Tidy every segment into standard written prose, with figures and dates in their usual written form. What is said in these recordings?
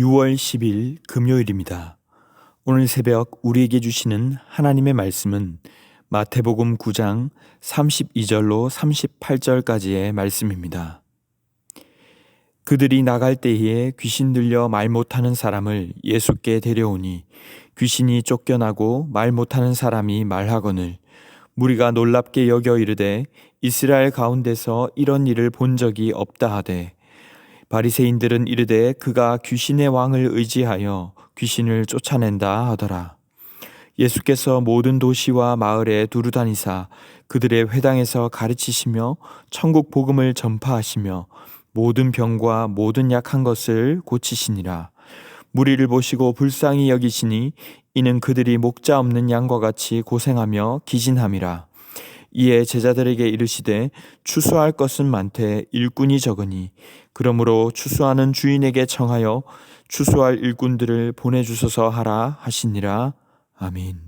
6월 10일 금요일입니다. 오늘 새벽 우리에게 주시는 하나님의 말씀은 마태복음 9장 32절로 38절까지의 말씀입니다. 그들이 나갈 때에 귀신 들려 말 못하는 사람을 예수께 데려오니 귀신이 쫓겨나고 말 못하는 사람이 말하거늘 무리가 놀랍게 여겨 이르되 이스라엘 가운데서 이런 일을 본 적이 없다 하되 바리새인들은 이르되 그가 귀신의 왕을 의지하여 귀신을 쫓아낸다 하더라. 예수께서 모든 도시와 마을에 두루다니사 그들의 회당에서 가르치시며 천국 복음을 전파하시며 모든 병과 모든 약한 것을 고치시니라. 무리를 보시고 불쌍히 여기시니 이는 그들이 목자 없는 양과 같이 고생하며 기진함이라. 이에 제자들에게 이르시되 추수할 것은 많되 일꾼이 적으니 그러므로 추수하는 주인에게 청하여 추수할 일꾼들을 보내주소서 하라 하시니라. 아멘.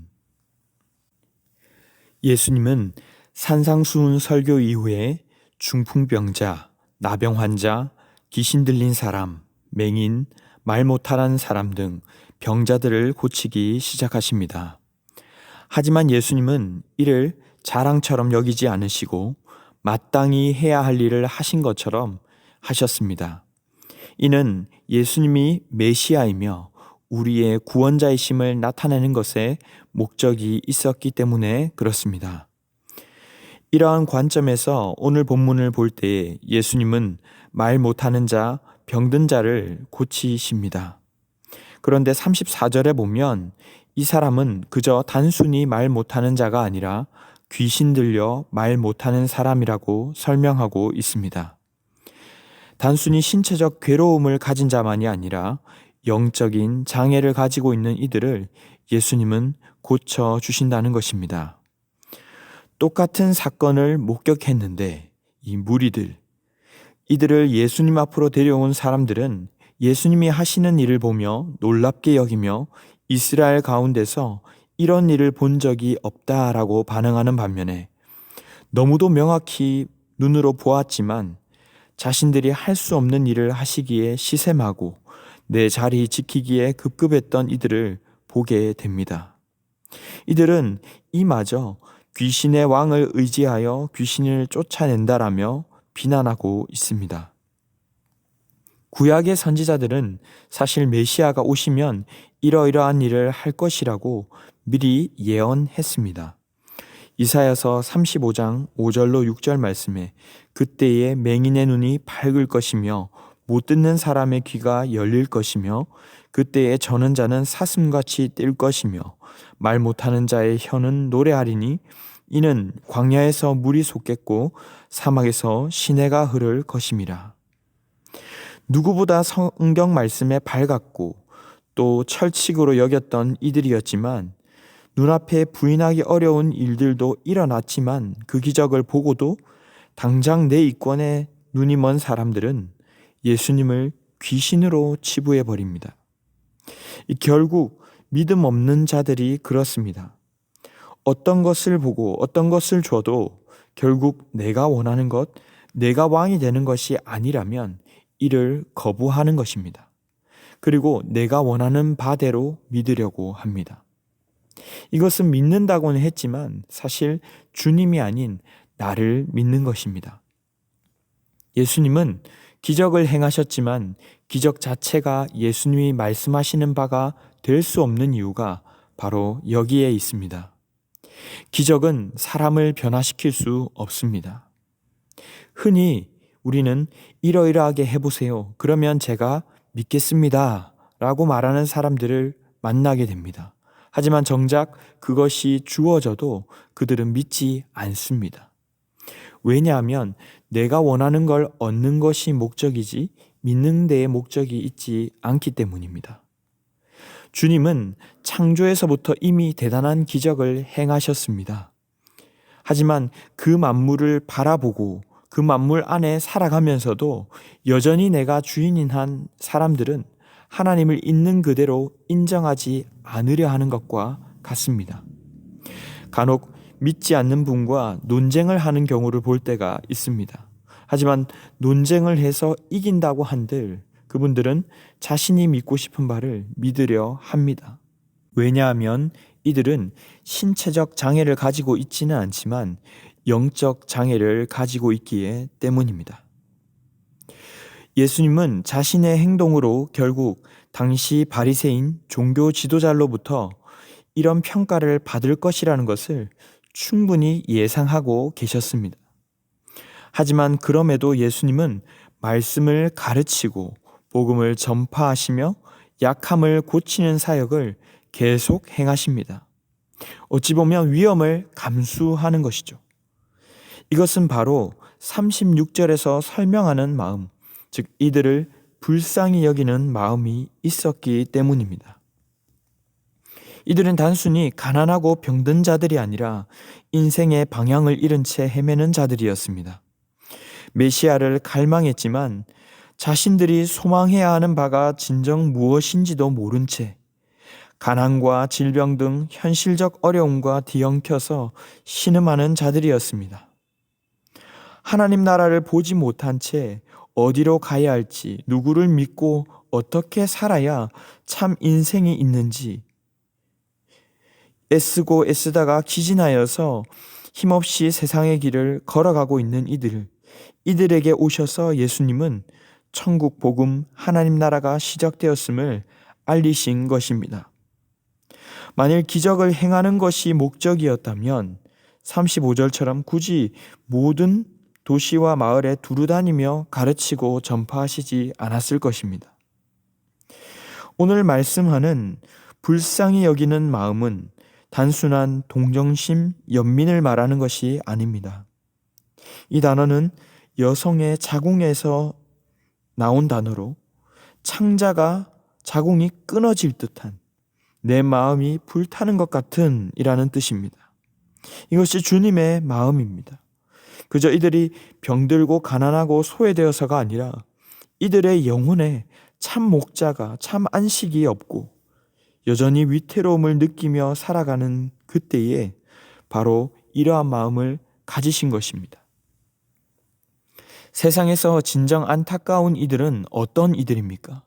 예수님은 산상수훈 설교 이후에 중풍병자, 나병 환자, 귀신 들린 사람, 맹인, 말 못하는 사람 등 병자들을 고치기 시작하십니다. 하지만 예수님은 이를 자랑처럼 여기지 않으시고 마땅히 해야 할 일을 하신 것처럼 하셨습니다. 이는 예수님이 메시아이며 우리의 구원자이심을 나타내는 것에 목적이 있었기 때문에 그렇습니다. 이러한 관점에서 오늘 본문을 볼 때 예수님은 말 못하는 자, 병든 자를 고치십니다. 그런데 34절에 보면 이 사람은 그저 단순히 말 못하는 자가 아니라 귀신 들려 말 못하는 사람이라고 설명하고 있습니다. 단순히 신체적 괴로움을 가진 자만이 아니라 영적인 장애를 가지고 있는 이들을 예수님은 고쳐주신다는 것입니다. 똑같은 사건을 목격했는데 이 무리들, 이들을 예수님 앞으로 데려온 사람들은 예수님이 하시는 일을 보며 놀랍게 여기며 이스라엘 가운데서 이런 일을 본 적이 없다라고 반응하는 반면에 너무도 명확히 눈으로 보았지만 자신들이 할 수 없는 일을 하시기에 시샘하고 내 자리 지키기에 급급했던 이들을 보게 됩니다. 이들은 이마저 귀신의 왕을 의지하여 귀신을 쫓아낸다라며 비난하고 있습니다. 구약의 선지자들은 사실 메시아가 오시면 이러이러한 일을 할 것이라고 미리 예언했습니다. 이사야서 35장 5절로 6절 말씀에 그때에 맹인의 눈이 밝을 것이며 못 듣는 사람의 귀가 열릴 것이며 그때에 저는 자는 사슴같이 뛸 것이며 말 못하는 자의 혀는 노래하리니 이는 광야에서 물이 솟겠고 사막에서 시내가 흐를 것임이라. 누구보다 성경 말씀에 밝았고 또 철칙으로 여겼던 이들이었지만 눈앞에 부인하기 어려운 일들도 일어났지만 그 기적을 보고도 당장 내 이권에 눈이 먼 사람들은 예수님을 귀신으로 치부해버립니다. 결국 믿음 없는 자들이 그렇습니다. 어떤 것을 보고 어떤 것을 줘도 결국 내가 원하는 것, 내가 왕이 되는 것이 아니라면 이를 거부하는 것입니다. 그리고 내가 원하는 바대로 믿으려고 합니다. 이것은 믿는다고는 했지만 사실 주님이 아닌 나를 믿는 것입니다. 예수님은 기적을 행하셨지만 기적 자체가 예수님이 말씀하시는 바가 될 수 없는 이유가 바로 여기에 있습니다. 기적은 사람을 변화시킬 수 없습니다. 흔히 우리는 이러이러하게 해보세요. 그러면 제가 믿겠습니다. 라고 말하는 사람들을 만나게 됩니다. 하지만 정작 그것이 주어져도 그들은 믿지 않습니다. 왜냐하면 내가 원하는 걸 얻는 것이 목적이지 믿는 데에 목적이 있지 않기 때문입니다. 주님은 창조에서부터 이미 대단한 기적을 행하셨습니다. 하지만 그 만물을 바라보고 그 만물 안에 살아가면서도 여전히 내가 주인인 한 사람들은 하나님을 있는 그대로 인정하지 않으려 하는 것과 같습니다. 간혹 믿지 않는 분과 논쟁을 하는 경우를 볼 때가 있습니다. 하지만 논쟁을 해서 이긴다고 한들 그분들은 자신이 믿고 싶은 바를 믿으려 합니다. 왜냐하면 이들은 신체적 장애를 가지고 있지는 않지만 영적 장애를 가지고 있기에 때문입니다. 예수님은 자신의 행동으로 결국 당시 바리새인 종교 지도자로부터 이런 평가를 받을 것이라는 것을 충분히 예상하고 계셨습니다. 하지만 그럼에도 예수님은 말씀을 가르치고 복음을 전파하시며 약함을 고치는 사역을 계속 행하십니다. 어찌 보면 위험을 감수하는 것이죠. 이것은 바로 36절에서 설명하는 마음, 즉 이들을 불쌍히 여기는 마음이 있었기 때문입니다. 이들은 단순히 가난하고 병든 자들이 아니라 인생의 방향을 잃은 채 헤매는 자들이었습니다. 메시아를 갈망했지만 자신들이 소망해야 하는 바가 진정 무엇인지도 모른 채 가난과 질병 등 현실적 어려움과 뒤엉켜서 신음하는 자들이었습니다. 하나님 나라를 보지 못한 채 어디로 가야 할지, 누구를 믿고 어떻게 살아야 참 인생이 있는지 애쓰고 애쓰다가 기진하여서 힘없이 세상의 길을 걸어가고 있는 이들에게 오셔서 예수님은 천국 복음 하나님 나라가 시작되었음을 알리신 것입니다. 만일 기적을 행하는 것이 목적이었다면 35절처럼 굳이 모든 도시와 마을에 두루 다니며 가르치고 전파하시지 않았을 것입니다. 오늘 말씀하는 불쌍히 여기는 마음은 단순한 동정심, 연민을 말하는 것이 아닙니다. 이 단어는 여성의 자궁에서 나온 단어로 창자가 자궁이 끊어질 듯한 내 마음이 불타는 것 같은 이라는 뜻입니다. 이것이 주님의 마음입니다. 그저 이들이 병들고 가난하고 소외되어서가 아니라 이들의 영혼에 참 목자가, 참 안식이 없고 여전히 위태로움을 느끼며 살아가는 그때에 바로 이러한 마음을 가지신 것입니다. 세상에서 진정 안타까운 이들은 어떤 이들입니까?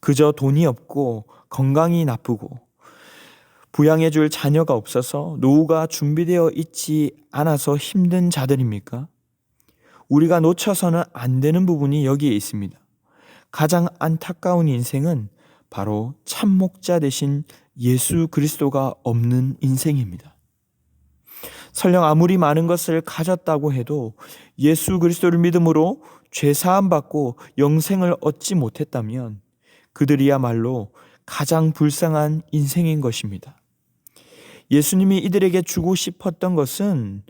그저 돈이 없고 건강이 나쁘고 부양해줄 자녀가 없어서 노후가 준비되어 있지 않아서 힘든 자들입니까? 우리가 놓쳐서는 안 되는 부분이 여기에 있습니다. 가장 안타까운 인생은 바로 참목자 되신 예수 그리스도가 없는 인생입니다. 설령 아무리 많은 것을 가졌다고 해도 예수 그리스도를 믿음으로 죄사함 받고 영생을 얻지 못했다면 그들이야말로 가장 불쌍한 인생인 것입니다. 예수님이 이들에게 주고 싶었던 것은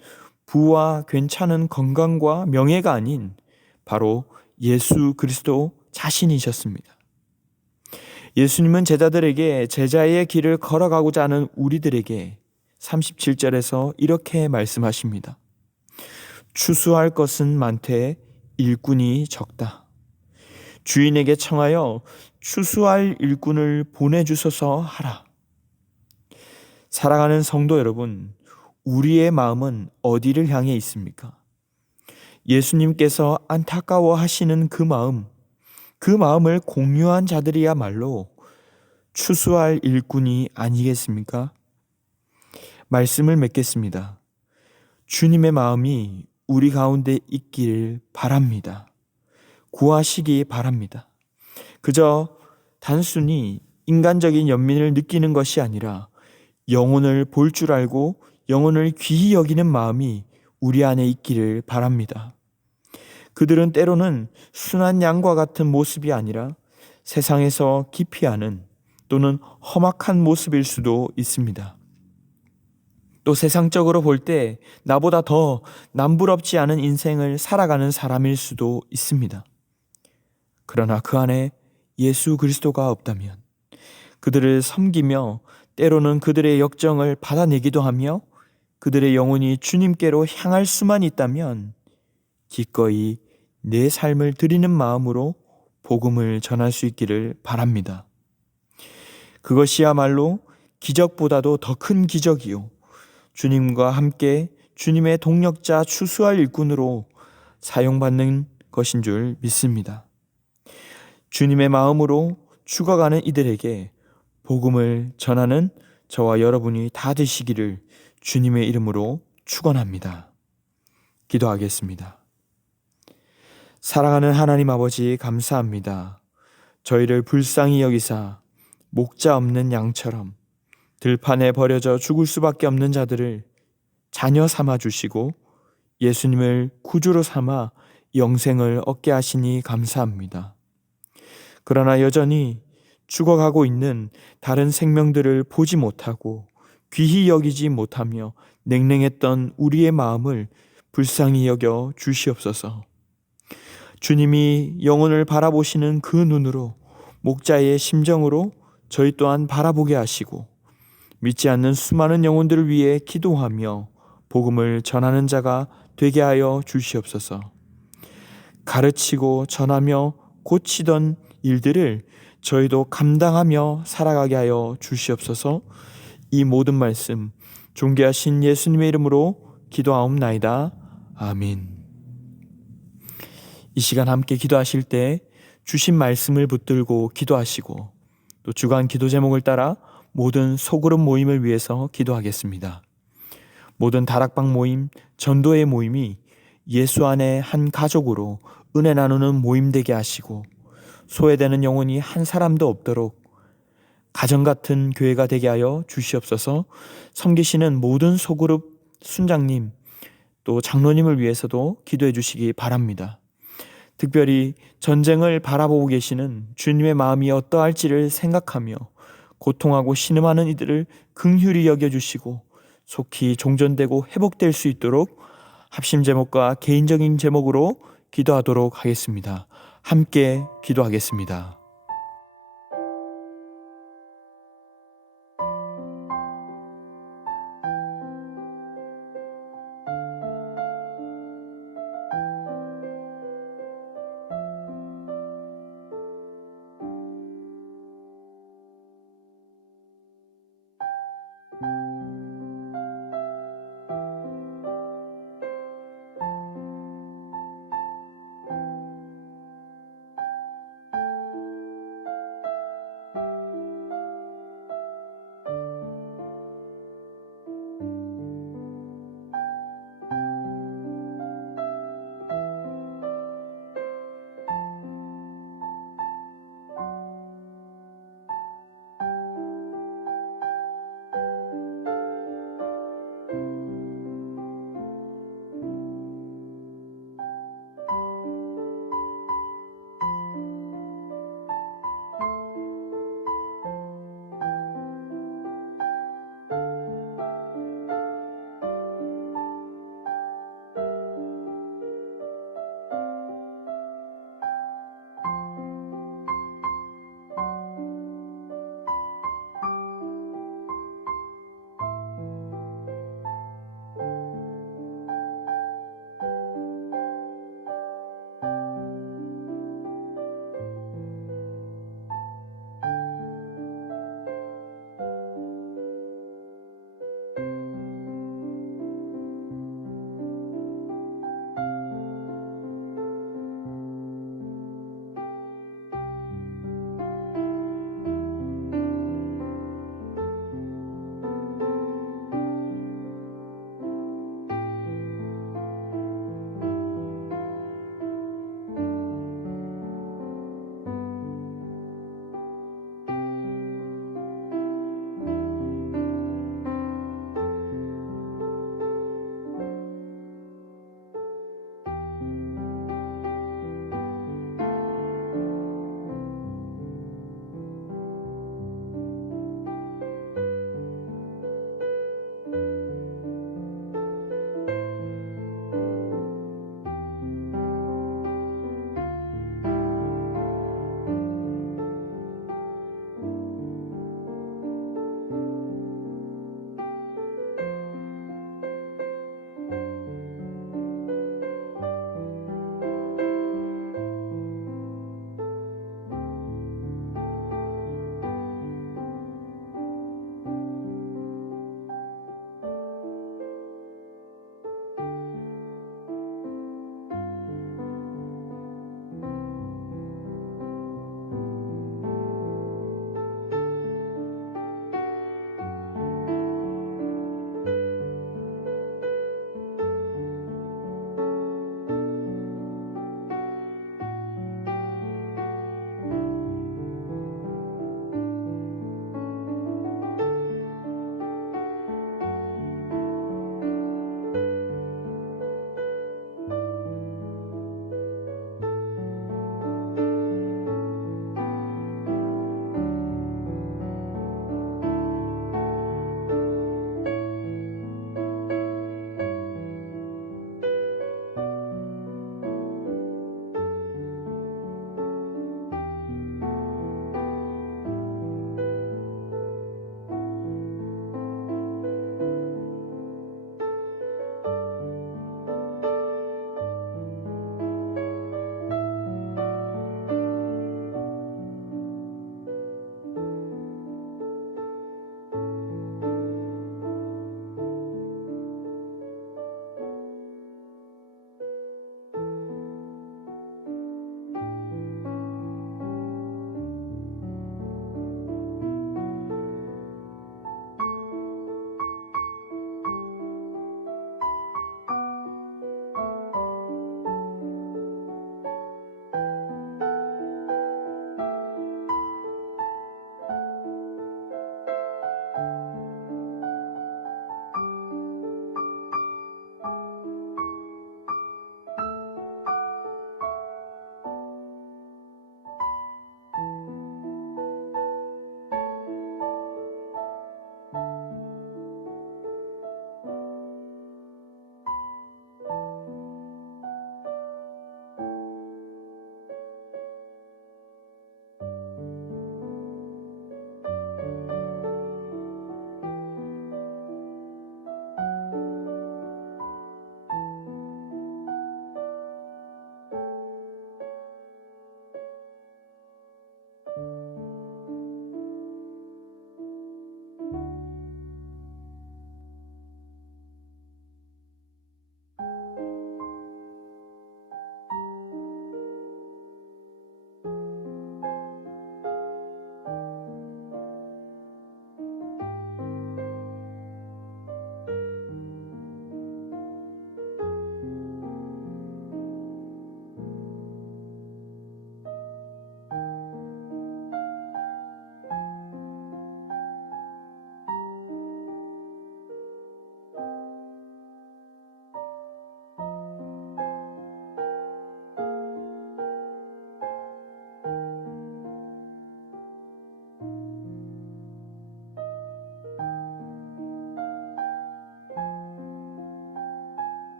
부와 괜찮은 건강과 명예가 아닌 바로 예수 그리스도 자신이셨습니다. 예수님은 제자들에게 제자의 길을 걸어가고자 하는 우리들에게 37절에서 이렇게 말씀하십니다. 추수할 것은 많되 일꾼이 적다. 주인에게 청하여 추수할 일꾼을 보내주소서 하라. 사랑하는 성도 여러분, 우리의 마음은 어디를 향해 있습니까? 예수님께서 안타까워하시는 그 마음을 공유한 자들이야말로 추수할 일꾼이 아니겠습니까? 말씀을 맺겠습니다. 주님의 마음이 우리 가운데 있기를 바랍니다. 구하시기 바랍니다. 그저 단순히 인간적인 연민을 느끼는 것이 아니라 영혼을 볼 줄 알고 영혼을 귀히 여기는 마음이 우리 안에 있기를 바랍니다. 그들은 때로는 순한 양과 같은 모습이 아니라 세상에서 기피하는 또는 험악한 모습일 수도 있습니다. 또 세상적으로 볼 때 나보다 더 남부럽지 않은 인생을 살아가는 사람일 수도 있습니다. 그러나 그 안에 예수 그리스도가 없다면 그들을 섬기며 때로는 그들의 역정을 받아내기도 하며 그들의 영혼이 주님께로 향할 수만 있다면 기꺼이 내 삶을 드리는 마음으로 복음을 전할 수 있기를 바랍니다. 그것이야말로 기적보다도 더 큰 기적이요 주님과 함께 주님의 동력자 추수할 일꾼으로 사용받는 것인 줄 믿습니다. 주님의 마음으로 죽어가는 이들에게 복음을 전하는 저와 여러분이 다 되시기를 주님의 이름으로 축원합니다. 기도하겠습니다. 사랑하는 하나님 아버지, 감사합니다. 저희를 불쌍히 여기사 목자 없는 양처럼 들판에 버려져 죽을 수밖에 없는 자들을 자녀 삼아 주시고 예수님을 구주로 삼아 영생을 얻게 하시니 감사합니다. 그러나 여전히 죽어가고 있는 다른 생명들을 보지 못하고 귀히 여기지 못하며 냉랭했던 우리의 마음을 불쌍히 여겨 주시옵소서. 주님이 영혼을 바라보시는 그 눈으로, 목자의 심정으로 저희 또한 바라보게 하시고 믿지 않는 수많은 영혼들을 위해 기도하며 복음을 전하는 자가 되게 하여 주시옵소서. 가르치고 전하며 고치던 일들을 저희도 감당하며 살아가게 하여 주시옵소서. 이 모든 말씀 존귀하신 예수님의 이름으로 기도하옵나이다. 아멘. 이 시간 함께 기도하실 때 주신 말씀을 붙들고 기도하시고 또 주간 기도 제목을 따라 모든 소그룹 모임을 위해서 기도하겠습니다. 모든 다락방 모임, 전도회 모임이 예수 안에 한 가족으로 은혜 나누는 모임 되게 하시고 소외되는 영혼이 한 사람도 없도록 가정 같은 교회가 되게 하여 주시옵소서. 섬기시는 모든 소그룹 순장님 또 장로님을 위해서도 기도해 주시기 바랍니다. 특별히 전쟁을 바라보고 계시는 주님의 마음이 어떠할지를 생각하며 고통하고 신음하는 이들을 긍휼히 여겨주시고 속히 종전되고 회복될 수 있도록 합심 제목과 개인적인 제목으로 기도하도록 하겠습니다. 함께 기도하겠습니다.